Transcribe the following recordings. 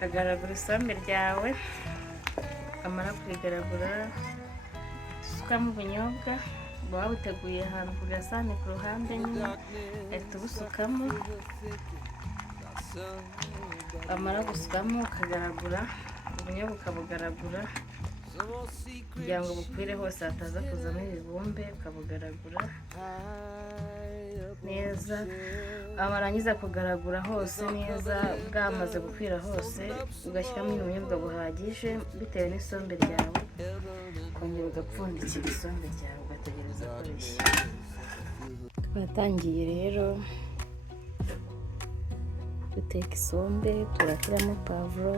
kagaragura isombe ryawe, amara kurigaragura usukamo ubunyobwa wabuteguye ahantu ku gasahani ku ruhande nyine ahita ubusukamo, amara gusukamo ukagaragura ubunyobwa ukabugaragura kugira ngo bukwire hose hataza kuzamo ibibumbe, ukabugaragura neza, warangiza kugaragura hose neza bwamaze gukwira hose ugashyiramo ubunyobwa buhagije bitewe n'isombe ryawe, ukongera ugapfundikira isombe ryawe ugategereza ko rishya. Twatangiye rero duteka isombe, turashyiramo pavuro,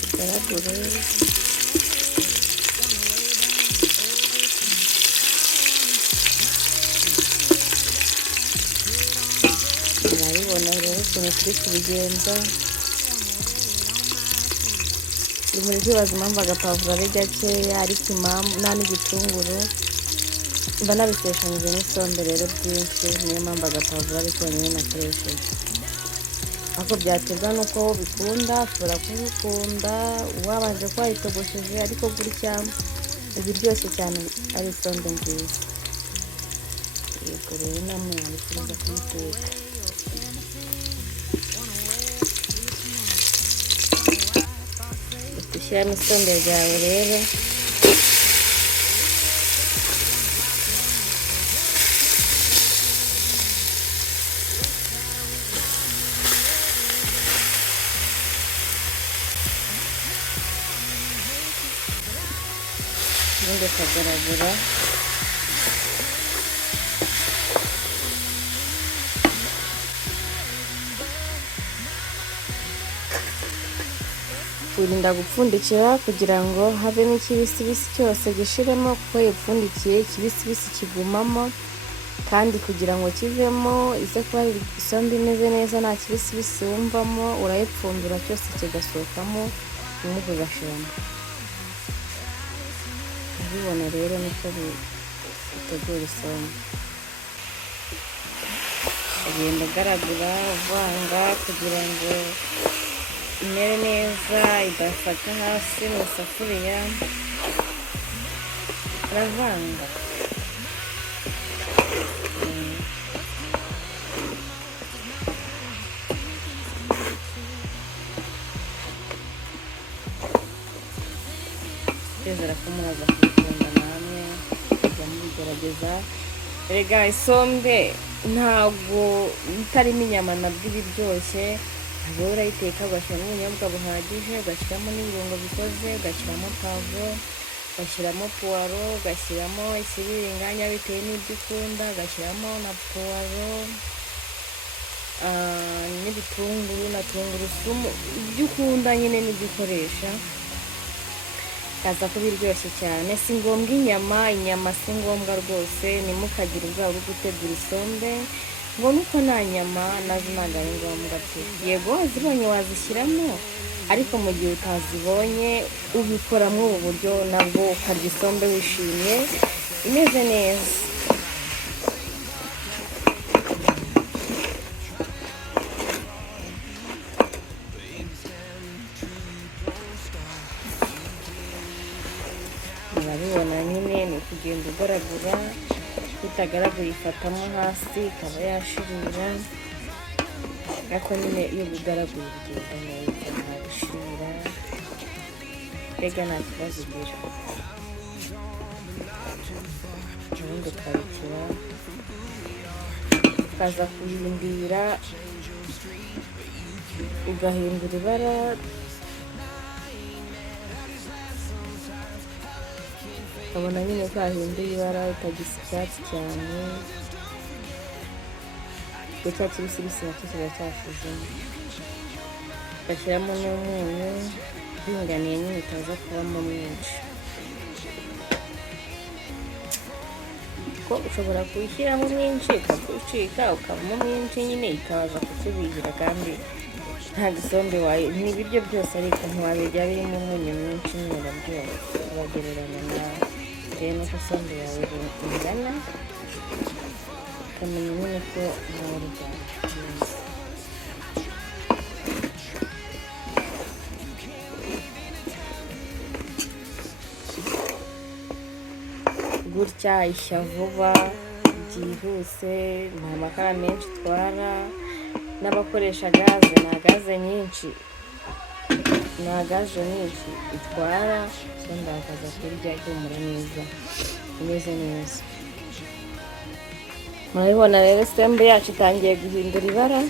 tugaragure, murabibona rero ukuntu turi kubigenza. Muri kwibaza impamvu agapavuro ari gakeya, ariko impamvu nta n'igitunguru mba nabiseshanyije n'isombe rero byinshi, niyo mpamvu agapavuro ari konyine nakoresheje. Ariko byaterwa n'uko bikunda, ushobora kubikunda wabanje ko wayitogosheje, ariko gutya iba iryoshye cyane ari isombe nziza. Yego rero namwe mwabifuriza kuyiteka. Ushyiramo isombe ryawe rero, ubundi ukagaragura, wirinda gupfundikira kugira ngo havemo ikibisibisi cyose gishiremo, kuko iyo upfundikiye ikibisibisi kigumamo, kandi kugira ngo kivemo ize kuba isombe imeze neza nta kibisibisi wumvamo, urayipfundura cyose kigasohokamo umwuka ugashiramo. Urabibona rero niko bitegura isombe, ugenda ugaragura uvanga kugira ngo imere neza, idafata hasi mu isafuriya, uravanga. Kwizera ko muraza kubikunda namwe kujya mubigerageza. Erega isombe ntabwo itarimo inyama nabwo iba iryoshye, ntabwo urayiteka ugashyiramo ubunyobwa buhagije, ugashyiramo n'ibirungo bikoze, ugashyiramo pavuro, ugashyiramo puwaro, ugashyiramo ikibiringanya bitewe n'ibyo ukunda, ugashyiramo na puwaro n'ibitunguru na tungurusumu, ibyo ukunda nyine n'ibyo ukoresha, kaza kuba iryoshye cyane. Si ngombwa inyama si ngombwa rwose, ntimukagire ubwoba bwo gutegura isombe ngo nuko nta nyama nazo ntabwo ari ngombwa pe. Yego wazibonye wazishyiramo, ariko mu gihe utazibonye ubikoramo ubu buryo nabwo ukarya isombe wishimye imeze neza. Murabibona nyine ni ukugenda ugaragura, utagaragura ifatamo hasi ikaba yashirira, ariko nyine iyo ugaragura bigenda neza ntabishira, mbega nta kibazo ugira. ubundi ukarekera ukaza kuyindira ugahindura ibara ukabona nyine ko hahinduye ibara utagisa icyatsi cyane kuko cya kibisi nacyo kiba cyashizemo ugashyiramo n'umunyu uringaniye nyine utaza kubamo mwinshi ko ushobora kuyishyiramo mwinshi ukakucika ukavamo mwinshi nyine ikaza kukubihira kandi nta gisombe wayo n'ibiryo byose ariko ntiwabirya birimo umunyu mwinshi nyine byose uragereranya nawe rero nuko isombe yawe ingana ukamenya nyine ko nawe ryawe. Gutya ishya vuba byihuse, nta makara menshi itwara, n'abakoresha gaze nta gaze nyinshi itwara, sonda bakaza kurya ihumura neza imeze neza. Murabibona rero isombe yacu itangiye guhindura ibara,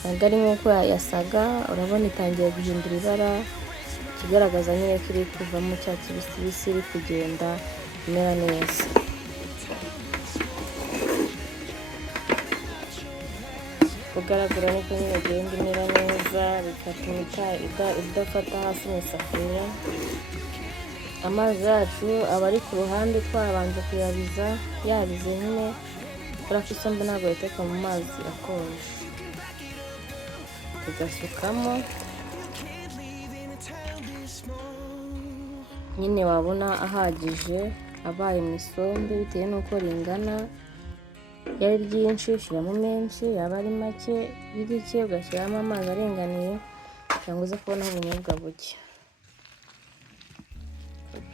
ntabwo ari nk'uko yasaga, urabona itangiye guhindura ibara, ikigaragaza nyine ko iri kuvamo cya kibisi iri kugenda imera neza. Kugaragara niko nyine igenda imera neza, bigatuma idafata hasi mu isafuriya. Amazi yacu aba ari ku ruhande twabanje kuyabiza, yabize nyine kubera ko isombe ntabwo yateka mu mazi akonje. Tugasukamo nyine wabona ahagije, abaye mu isombe bitewe n'uko ringana. Iyo ari ryinshi ushyiramo menshi, yaba ari make y'igike ugashyiramo amazi aringaniye cyangwa uze kubonaho ubunyobwa buke.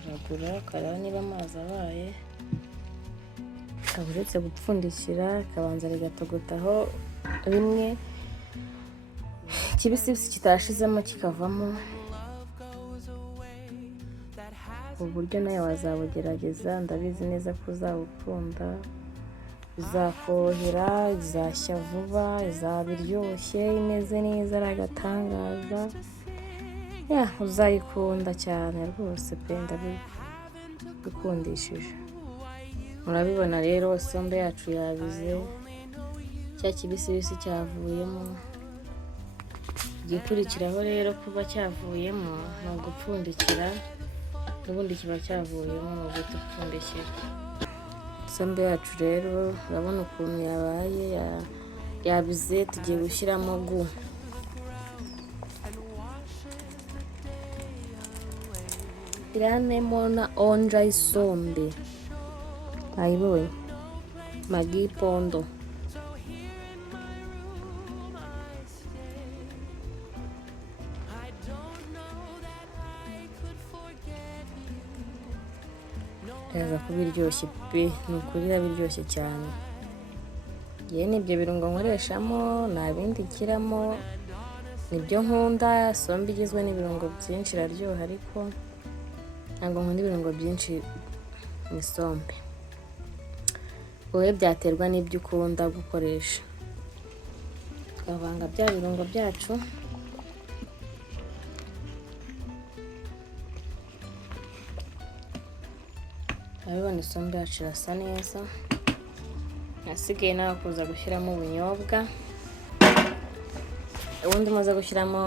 Uragura ukareba niba amazi abaye, ukaba uretse gupfundikira, ikabanza rigatogotaho rimwe, ikibisi kitashizemo kikavamo. Ubu buryo nawe wazabugerageza, ndabizi neza ko uzabukunda, izakorohera, izashya vuba, izaba iryoshye imeze neza ari agatangaza. Uzayikunda cyane rwose pe, ndabikundishije. Murabibona rero isombe yacu yabize, cya kibisi cyavuyemo. Igikurikiraho rero kuba cyavuyemo ni ugupfundikira, n'ubundi kiba cyavuyemo ni uguhita upfundikira. Isombe yacu rero urabona ukuntu yabaye yabize, tugiye gushyiramo gu. Iranemo na onja y'isombe, ayibonye magi pondo. Yaza kuba iryoshye pe, ni ukuri irabiryoshye cyane. Yewe n'ibyo birungo nkoreshamo, nta bindi nshyiramo, nibyo nkunda. Isombe igizwe n'ibirungo byinshi iraryoha, ariko ntabwo nkunda ibirungo byinshi mu isombe. Wowe byaterwa n'ibyo ukunda gukoresha. Twavanga bya birungo byacu, urabibona isombe yacu irasa neza. Hasigaye nawe kuza gushyiramo ubunyobwa, ubundi umaze gushyiramo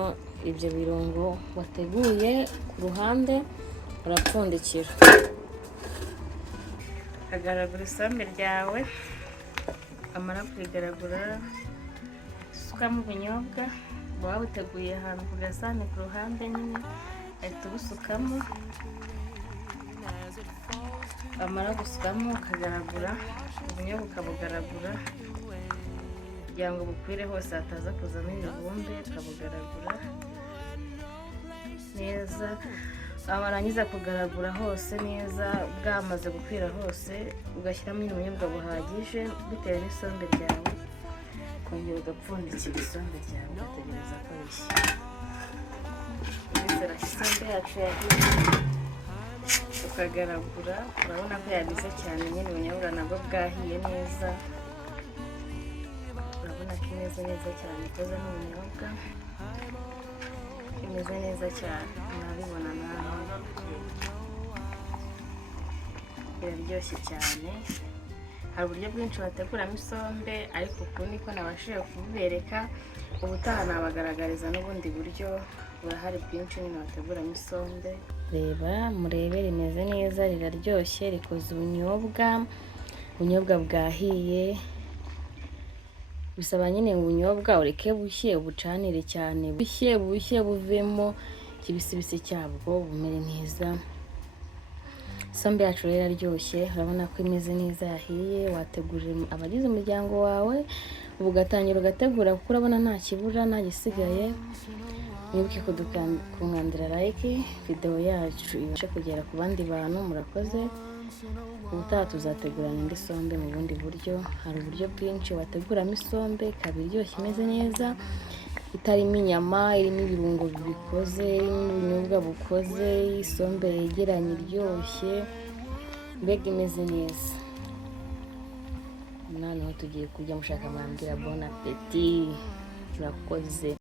ibyo birungo wateguye ku ruhande, urapfundikira. Ukagaragura isombe ryawe, amara kurigaragura usukamo ubunyobwa waba uteguye ahantu ku gasahani ku ruhande, nyine ahita ubusukamo. Amara gusukamo ukagaragura ubunyobwa, ukabugaragura kugira ngo bukwire hose, hataza kuzamo ibivumbi. Ukabugaragura neza, warangiza kugaragura hose neza, bwamaze gukwira hose, ugashyiramo ubunyobwa buhagije bitewe n'isombe ryawe, ukongera ugapfundikira isombe ryawe, ugategereza ko rishya. Isombe yacu yahiye, ukagaragura, urabona ko yabize cyane, nyine ubunyobwa nabwo bwahiye neza. Urabona ko imeze neza cyane, ikoze n'ubunyobwa, imeze neza cyane, murabibona nawe, iraryoshye cyane. Hari uburyo bwinshi bateguramo isombe, ariko uku niko nabashije kubereka. Ubutaha nabagaragariza n'ubundi buryo, burahari bwinshi nyine bateguramo isombe. Reba murebe, rimeze neza, riraryoshye, rikoze ubunyobwa bwahiye. Bisaba nyine ubunyobwa ureke bushye, ubucanire cyane, bushye buvemo ikibisibisi cyabwo, bumere neza. Isombe yacu rero iraryoshye, urabona ko imeze neza yahiye. Wategurira abagize umuryango wawe, ubu ugatangira ugategura kuko urabona nta kibura nta gisigaye. Mwibuke kunkandira like video yacu ibashe kugera ku bandi bantu. Murakoze. Ubutaha tuzategurana indi sombe mu bundi buryo. Hari uburyo bwinshi wateguramo isombe ikaba iryoshye imeze neza, itarimo inyama, irimo ibirungo bikoze, irimo ubunyobwa bukoze, isombe yegeranye iryoshye, mbega imeze neza. Noneho tugiye kurya, mushaka mwambwira bon appétit. Murakoze.